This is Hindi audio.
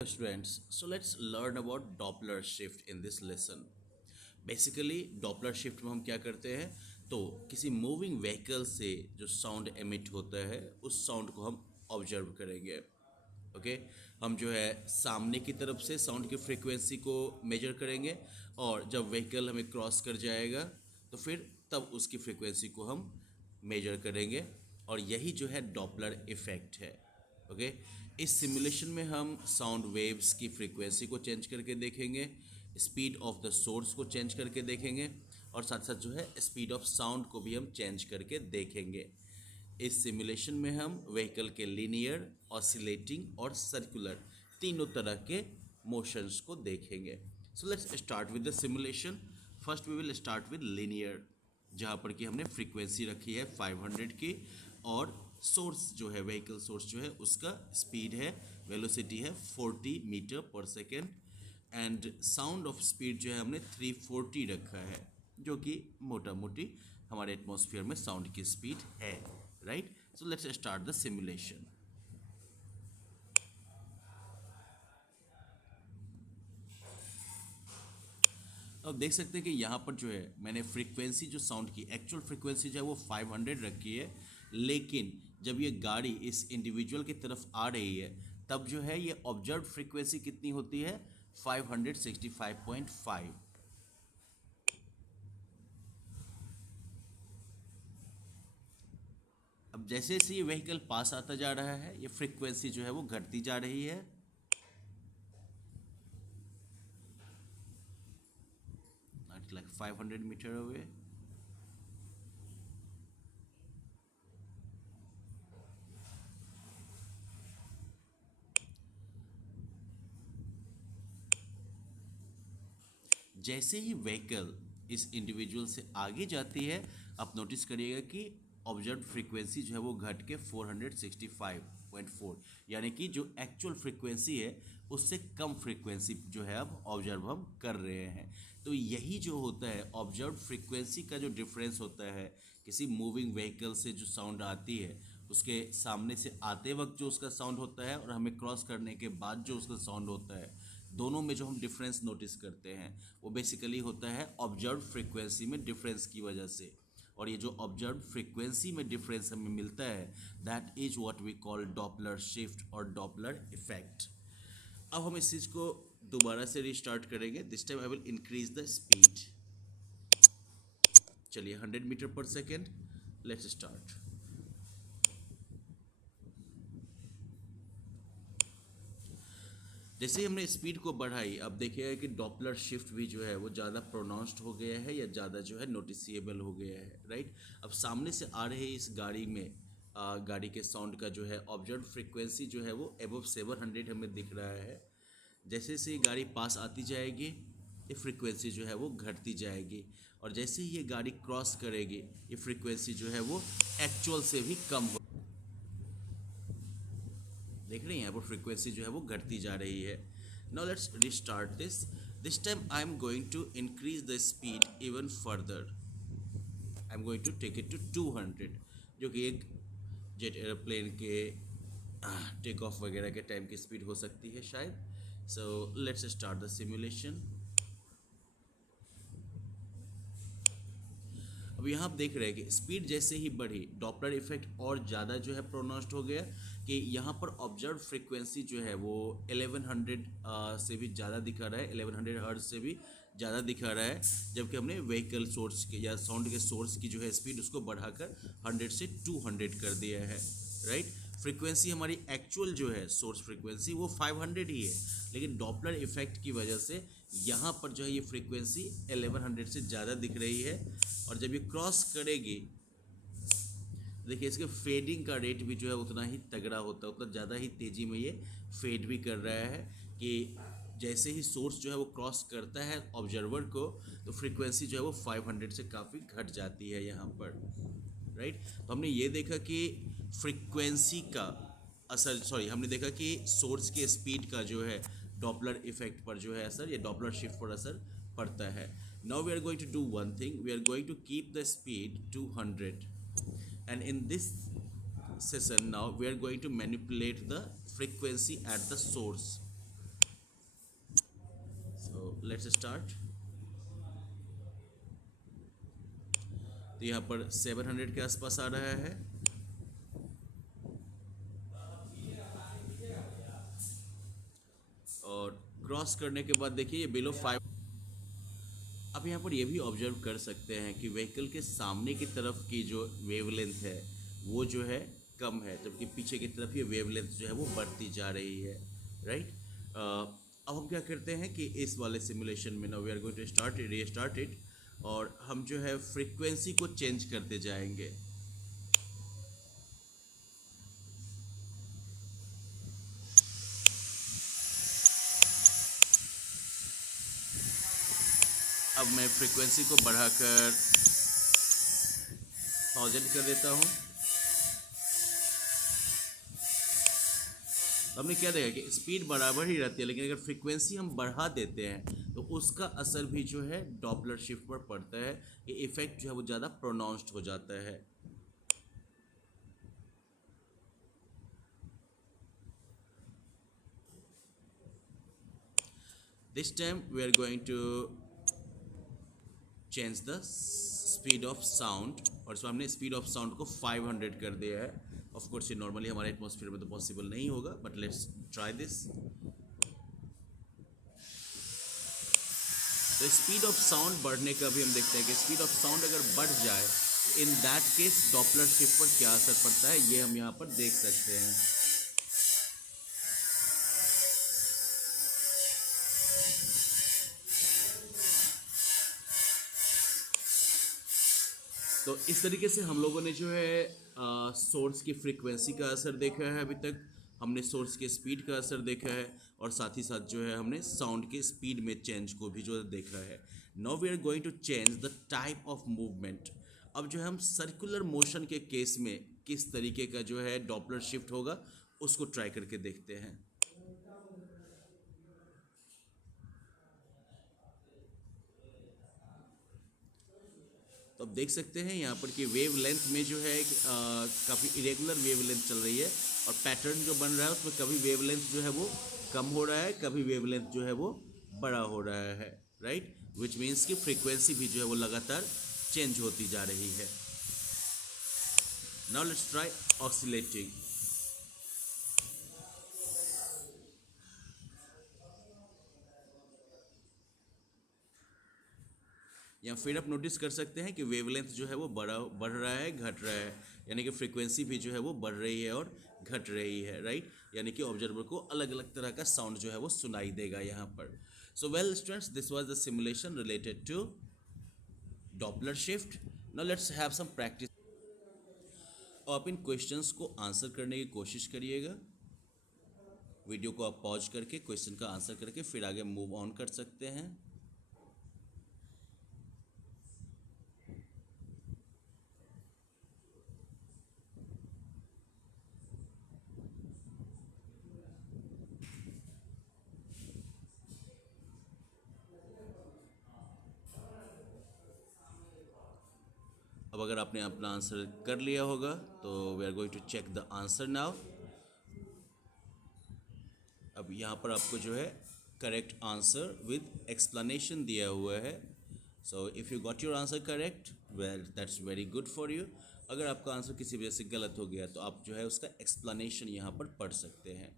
Students, so let's learn about Doppler shift in this lesson. Basically Doppler shift में हम क्या करते हैं, तो किसी मूविंग व्हीकल से जो साउंड एमिट होता है उस साउंड को हम ऑब्जर्व करेंगे। ओके, हम जो है सामने की तरफ से साउंड की फ्रीक्वेंसी को मेजर करेंगे और जब व्हीकल हमें क्रॉस कर जाएगा तो फिर तब उसकी फ्रीक्वेंसी को हम मेजर करेंगे और यही जो है डॉपलर इफ़ेक्ट है। ओके, इस सिमुलेशन में हम साउंड वेव्स की फ्रीक्वेंसी को चेंज करके देखेंगे, स्पीड ऑफ द सोर्स को चेंज करके देखेंगे और साथ साथ जो है स्पीड ऑफ साउंड को भी हम चेंज करके देखेंगे। इस सिमुलेशन में हम व्हीकल के लीनियर, ऑसिलेटिंग और सर्कुलर तीनों तरह के मोशंस को देखेंगे। So let's start with the simulation. First we will start with linear, जहाँ पर कि हमने फ्रीक्वेंसी रखी है 500 की और सोर्स जो है व्हीकल सोर्स जो है उसका स्पीड है, वेलोसिटी है 40 मीटर पर second and sound of speed जो है हमने 340 रखा है, जो कि मोटा मोटी हमारे एटमॉस्फेयर में साउंड की स्पीड है। Right, so let's start the simulation. अब देख सकते हैं कि यहाँ पर जो है मैंने फ्रीक्वेंसी जो साउंड की एक्चुअल फ्रीक्वेंसी जो है वो 500 रखी है, लेकिन जब ये गाड़ी इस इंडिविजुअल की तरफ आ रही है तब जो है ये ऑब्जर्व फ्रीक्वेंसी कितनी होती है, 565.5। अब जैसे जैसे ये व्हीकल पास आता जा रहा है ये फ्रीक्वेंसी जो है वो घटती जा रही है। Like 500 metre away. जैसे ही व्हीकल इस इंडिविजुअल से आगे जाती है, आप नोटिस करिएगा कि ऑब्जर्व फ्रीक्वेंसी जो है वो घट के 465.4, यानी कि जो एक्चुअल फ्रीक्वेंसी है उससे कम फ्रीक्वेंसी जो है अब ऑब्जर्व हम कर रहे हैं। तो यही जो होता है ऑब्जर्व फ्रीक्वेंसी का जो डिफरेंस होता है, किसी मूविंग व्हीकल से जो साउंड आती है उसके सामने से आते वक्त जो उसका साउंड होता है और हमें क्रॉस करने के बाद जो उसका साउंड होता है, दोनों में जो हम डिफरेंस नोटिस करते हैं वो बेसिकली होता है ऑब्जर्व फ्रीक्वेंसी में डिफरेंस की वजह से। और ये जो ऑब्जर्व फ्रीक्वेंसी में डिफरेंस हमें मिलता है that is what we call Doppler shift और डॉपलर इफेक्ट। अब हम इस चीज़ को दोबारा से रिस्टार्ट करेंगे। This time I will increase the speed. चलिए 100 मीटर पर सेकेंड, लेट्स स्टार्ट। जैसे ही हमने स्पीड को बढ़ाई, अब देखिएगा कि डॉपलर शिफ्ट भी जो है वो ज़्यादा प्रोनाउंस्ड हो गया है या ज़्यादा जो है नोटिसिएबल हो गया है। राइट, अब सामने से आ रहे इस गाड़ी में गाड़ी के साउंड का जो है ऑब्जर्व फ्रीक्वेंसी जो है वो अबव 700 हमें दिख रहा है। जैसे जैसे ये गाड़ी पास आती जाएगी ये फ्रीक्वेंसी जो है वो घटती जाएगी और जैसे ही ये गाड़ी क्रॉस करेगी ये फ्रीक्वेंसी जो है वो एक्चुअल से भी कम हो, देख रहे हैं यहाँ पर फ्रीक्वेंसी जो है वो घटती जा रही है। Now let's restart this. This time I am going to increase the speed even further. I am going to take it to 200, जो कि एक जेट एयरप्लेन के टेक ऑफ वगैरह के टाइम की स्पीड हो सकती है शायद। So let's start the simulation. अब यहाँ आप देख रहे हैं कि स्पीड जैसे ही बढ़ी डॉपलर इफेक्ट और ज़्यादा जो है प्रोनाउंस्ड हो गया कि यहाँ पर ऑब्जर्व फ्रीक्वेंसी जो है वो 1100 से भी ज़्यादा दिखा रहा है, 1100 हर्ट्ज से भी ज़्यादा दिखा रहा है, जबकि हमने व्हीकल सोर्स के या साउंड के सोर्स की जो है स्पीड उसको बढ़ाकर 100 से 200 कर दिया है। राइट, फ्रीक्वेंसी हमारी एक्चुअल जो है सोर्स फ्रीक्वेंसी वो 500 ही है, लेकिन डॉपलर इफेक्ट की वजह से यहाँ पर जो है ये फ्रीक्वेंसी 1100 से ज़्यादा दिख रही है और जब ये क्रॉस करेगी देखिए इसके फेडिंग का रेट भी जो है उतना ही तगड़ा होता है, उतना ज़्यादा ही तेज़ी में ये फेड भी कर रहा है कि जैसे ही सोर्स जो है वो क्रॉस करता है ऑब्जर्वर को तो फ्रीक्वेंसी जो है वो 500 से काफ़ी घट जाती है यहाँ पर। राइट, तो हमने ये देखा कि फ्रीक्वेंसी का असर, सॉरी हमने देखा कि सोर्स के स्पीड का जो है डॉपलर इफेक्ट पर जो है असर, या डॉपलर शिफ्ट पर असर पड़ता है। Now we are going to do one thing, we are going to keep the speed 200 and in this session now we are going to manipulate the frequency at the source. Let's start. तो यहाँ पर 700 के आसपास आ रहा है, और क्रॉस करने के बाद देखिए ये बिलो 5। अब यहाँ पर ये भी ऑब्जर्व कर सकते हैं कि व्हीकल के सामने की तरफ की जो वेवलेंथ है वो जो है कम है, जबकि पीछे की तरफ ये वेवलेंथ जो है वो बढ़ती जा रही है, राइट। अब हम क्या करते हैं कि इस वाले सिमुलेशन में now we are going to start it, restart it, और हम जो है फ्रीक्वेंसी को चेंज करते जाएंगे। अब मैं फ्रीक्वेंसी को बढ़ाकर 1000 कर देता हूँ। तो हमने क्या देखा कि स्पीड बराबर ही रहती है, लेकिन अगर फ्रीक्वेंसी हम बढ़ा देते हैं तो उसका असर भी जो है डॉपलर शिफ्ट पर पड़ता है। ये इफेक्ट जो है वो ज़्यादा प्रोनाउंस्ड हो जाता है। This time we are going to change the speed of sound, और इसमें हमने स्पीड ऑफ साउंड को 500 कर दिया है। ऑफ कोर्स ये नॉर्मली हमारे एटमॉस्फेयर में तो पॉसिबल नहीं होगा, बट लेट्स ट्राई दिस। तो स्पीड ऑफ साउंड बढ़ने का भी हम देखते हैं कि स्पीड ऑफ साउंड अगर बढ़ जाए तो in that case Doppler shift पर क्या असर पड़ता है ये हम यहाँ पर देख सकते हैं। तो इस तरीके से हम लोगों ने जो है सोर्स की फ्रीक्वेंसी का असर देखा है अभी तक, हमने सोर्स के स्पीड का असर देखा है, और साथ ही साथ जो है हमने साउंड के स्पीड में चेंज को भी जो है देखा है। Now we are going to change the type of movement. अब जो है हम सर्कुलर मोशन के केस में किस तरीके का जो है डॉपलर शिफ्ट होगा उसको ट्राई करके देखते हैं। तो आप देख सकते हैं यहाँ पर कि वेव लेंथ में जो है काफ़ी इरेगुलर वेव लेंथ चल रही है, और पैटर्न जो बन रहा है उसमें कभी वेव लेंथ जो है वो कम हो रहा है, कभी वेव लेंथ जो है वो बड़ा हो रहा है, राइट, विच मीन्स कि फ्रीक्वेंसी भी जो है वो लगातार चेंज होती जा रही है। Now let's try oscillating. या फिर आप नोटिस कर सकते हैं कि वेवलेंथ जो है वो बढ़ रहा है, घट रहा है, यानी कि फ्रीक्वेंसी भी जो है वो बढ़ रही है और घट रही है, राइट। यानी कि ऑब्जर्वर को अलग अलग तरह का साउंड जो है वो सुनाई देगा यहाँ पर। So well students, this was the simulation related to Doppler shift. Now let's have some practice. और आप इन क्वेश्चंस को आंसर करने की कोशिश करिएगा। वीडियो को आप पॉज करके क्वेश्चन का आंसर करके फिर आगे मूव ऑन कर सकते हैं। अब अगर आपने अपना आंसर कर लिया होगा तो we are going to check the answer now. अब यहाँ पर आपको जो है करेक्ट आंसर विद एक्सप्लेनेशन दिया हुआ है। So if you got your answer correct, well that's very good for you. अगर आपका आंसर किसी वजह से गलत हो गया तो आप जो है उसका एक्सप्लेनेशन यहाँ पर पढ़ सकते हैं।